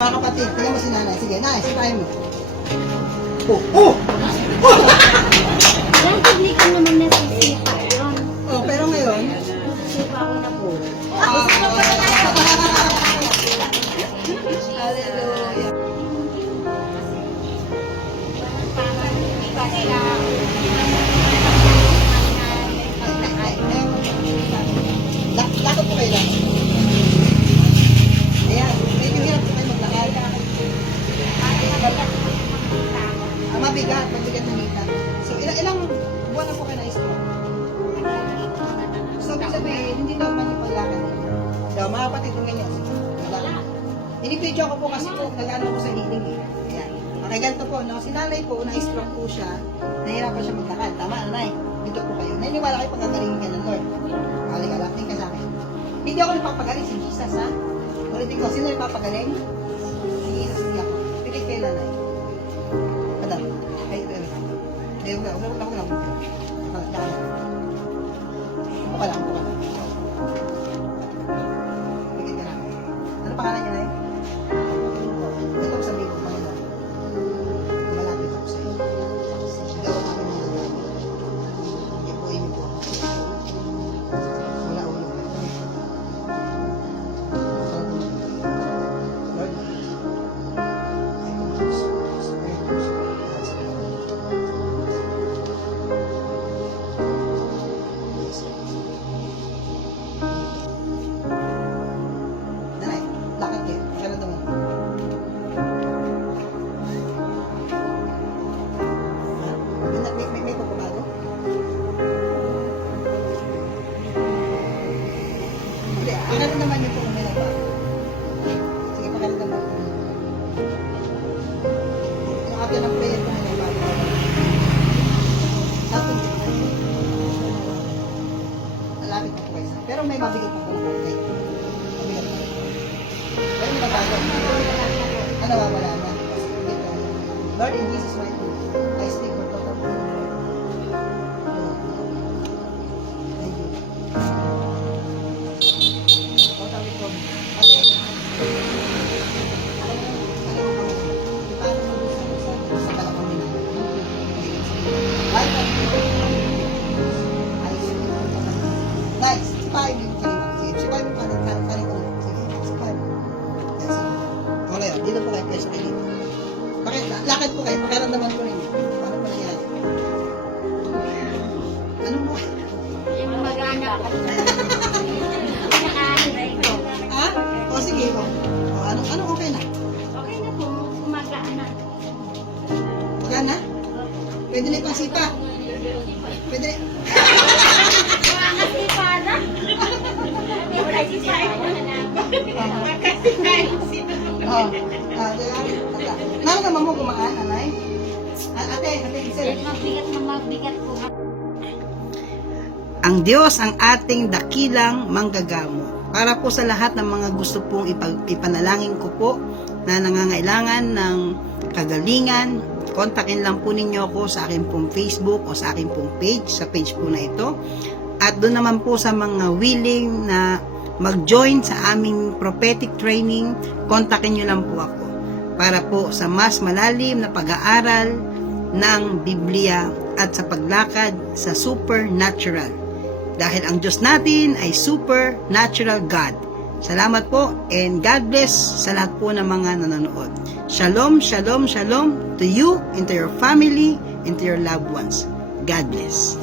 Mga kapatid, tingnan mo si nanay. Sige, nay, sipahin mo. Oh! Yung technique naman na sisipa yun. Oh, pero ngayon, Sisipa ko na po. Hallelujah. Lakot po kayo lang. Ayan, medyo hirap po kayo maglakad. Mabigat ng mita. So, ilang buwan na po kayo na-stroke? So, ibig sabihin, hindi naman yung paglakad ninyo. So, mga kapatid, kung ganyan, inipidyo ko po kasi po, nag-ano ko sa healing eh. Ayan. Okay, ganito po, no? Si nanay po, na-stroke po siya, nahirapan siya maglakad. Tama, nanay? Dito po kayo. Naniniwala kayo pagkagalingin ka ng Lord. Halika, lapting ka sa akin. Hindi ako nagpapagaling, si Jesus, ha? Ulitin ko, sino nagpapagaling? Si Jesus, hindi ako. Pilit kayo, nanay. Madam. Ay, hindi, wala. Buka lang. Pilit ka na. Ano pangalan niya, nay? Ito ko sabihin ko, Panginoon. Malapit ako sa iyo. Ikaw ang aking mga gamit. Hindi po ini po. Wala ulo. Lord, ay kumakas. Nanay, lakad kayo. Kailan naman? May pagbabago? Hindi, akala naman yun po kung may nagbago. Sige, pakala naman. Yung atin ang prayer kung may nagbago. Natin din. Malapit na po kayo. Pero may mabigat po po. Okay. Mabigat po. Pero may nagbago. Ano, wala na. Lord, in Jesus' mighty name, I speak for total healing. Thank you. Total recovery. Okay. Sa kalakang nila. Right. I speak for total healing. Nice. Sipahin mo yung kanina. Sige, sipahin mo kanin ko. Sige, sipahin mo. Yes. Okay, dito po kayo pwesto kayo dito. Lakad po kayo, pakiramdaman ko rin. Paano pa nangyari? Ano mo? Yung magana ko. Ha? O sige po. O, anong okay na? Okay na po, umagaan na. Wala na? Pwede na ipang sipa. Pwede na. Makasipa na. Nararamdaman mo gumaan, anay? Ate, sir. Mabigat po. Ang Diyos ang ating dakilang manggagamo. Para po sa lahat ng mga gusto pong ipanalangin ko po na nangangailangan ng kagalingan, kontakin lang po ninyo ako sa akin pong Facebook o sa akin pong page, sa page po na ito. At doon naman po sa mga willing na mag-join sa aming prophetic training, kontakin nyo lang po ako para po sa mas malalim na pag-aaral ng Biblia at sa paglakad sa supernatural. Dahil ang Diyos natin ay supernatural God. Salamat po and God bless sa lahat po ng mga nanonood. Shalom, shalom, shalom to you and to your family and to your loved ones. God bless.